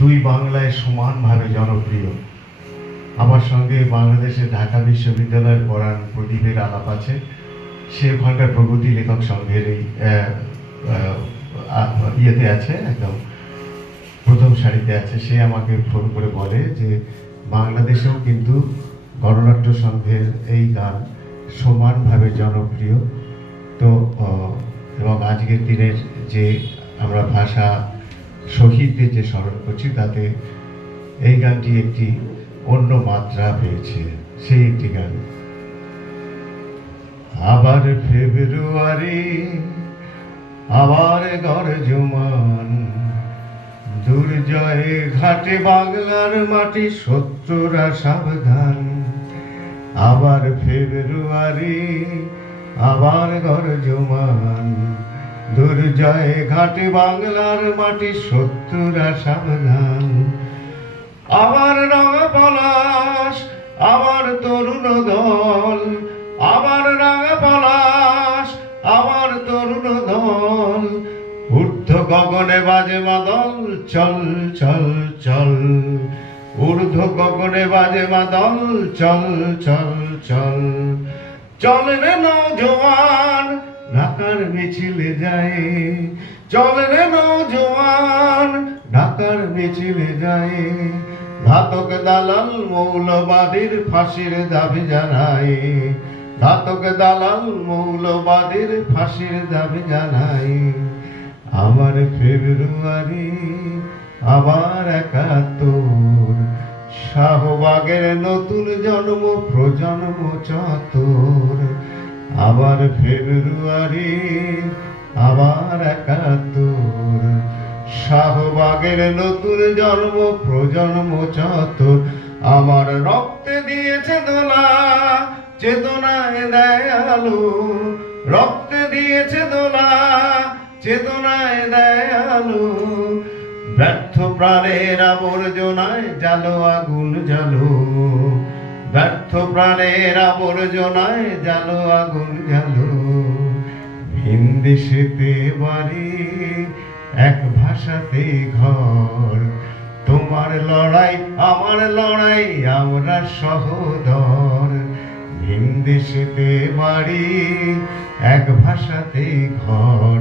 দুই বাংলায় সমানভাবে জনপ্রিয়। আমার সঙ্গে বাংলাদেশের ঢাকা বিশ্ববিদ্যালয়ের পড়ান প্রদীপের আলাপ আছে। সে ওখানকার প্রগতি লেখক সংঘের এই ইয়েতে আছে, একদম প্রথম সারিতে আছে। সে আমাকে ফোন করে বলে যে বাংলাদেশেও কিন্তু গণনাট্য সংঘের এই গান সমানভাবে জনপ্রিয়। তো এবং আজকের দিনের যে আমরা ভাষা শহীদদের যে স্মরণ করছি, তাতে এই গানটি একটি অন্য মাত্রা পেয়েছে। সেই একটি গান। আবার ফেব্রুয়ারি, আবার গর্জমান দুর্জয়ে ঘাটে বাংলার মাটি, শত্রুরা সাবধান। আবার ফেব্রুয়ারি, আবার গর্জমান দুর্জয়ে ঘাটে বাংলার মাটি, শত্রুরা সাবধান। আবার রঙা পলাশ, আবার তরুণ দল, আবার রঙা পলাশ, আবার তরুণ দল। ঊর্ধ্ব গগনে বাজে মাদল, চল চল চল। ঊর্ধ্ব গগনে বাজে মাদল, চল চল চল। চল রে নওজোয়ান, ঢাকার মিছিলে যায়। চল রে নওজোয়ান, ঢাকার মিছিলে যায়। ঘাতক দালাল মৌলবাদীর ফাঁসির দাবি জানাই। ঘাতক দালাল মৌলবাদীর ফাঁসির দাবি জানাই। আবার ফেব্রুয়ারি, আবার ৭১, শাহবাগের নতুন জন্ম, প্রজন্ম চতুর। আবার ফেব্রুয়ারি, আবার ৭১, শাহবাগের নতুন জন্ম, প্রজন্ম চতুর। আমার রক্তে দিয়েছে দোলা, চেতনায় দেয় আলো। রক্তে দিয়েছে দোলা, চেতনায় দেয় আলো। ব্যর্থ প্রাণের আবর্জনায় জালো আগুন জালো। ব্যর্থ প্রাণের আবর্জনায় জালো আগুন জালো। ভিন দেশেতে বাড়ি, এক ভাষাতে ঘর। তোমার লড়াই আমার লড়াই, আমরা সহোদর। ভিন দেশেতে বাড়ি, এক ভাষাতে ঘর।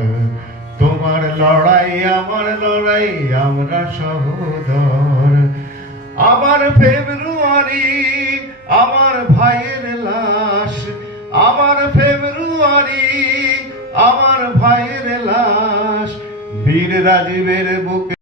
তোমার লড়াই আমার লড়াই, আমরা সহোদর। আবার ফেব্রুয়ারি, আমার ভাইয়ের লাশ। আবার ফেব্রুয়ারি, আমার ভাইয়ের লাশ। বীর রাজীবের বুকে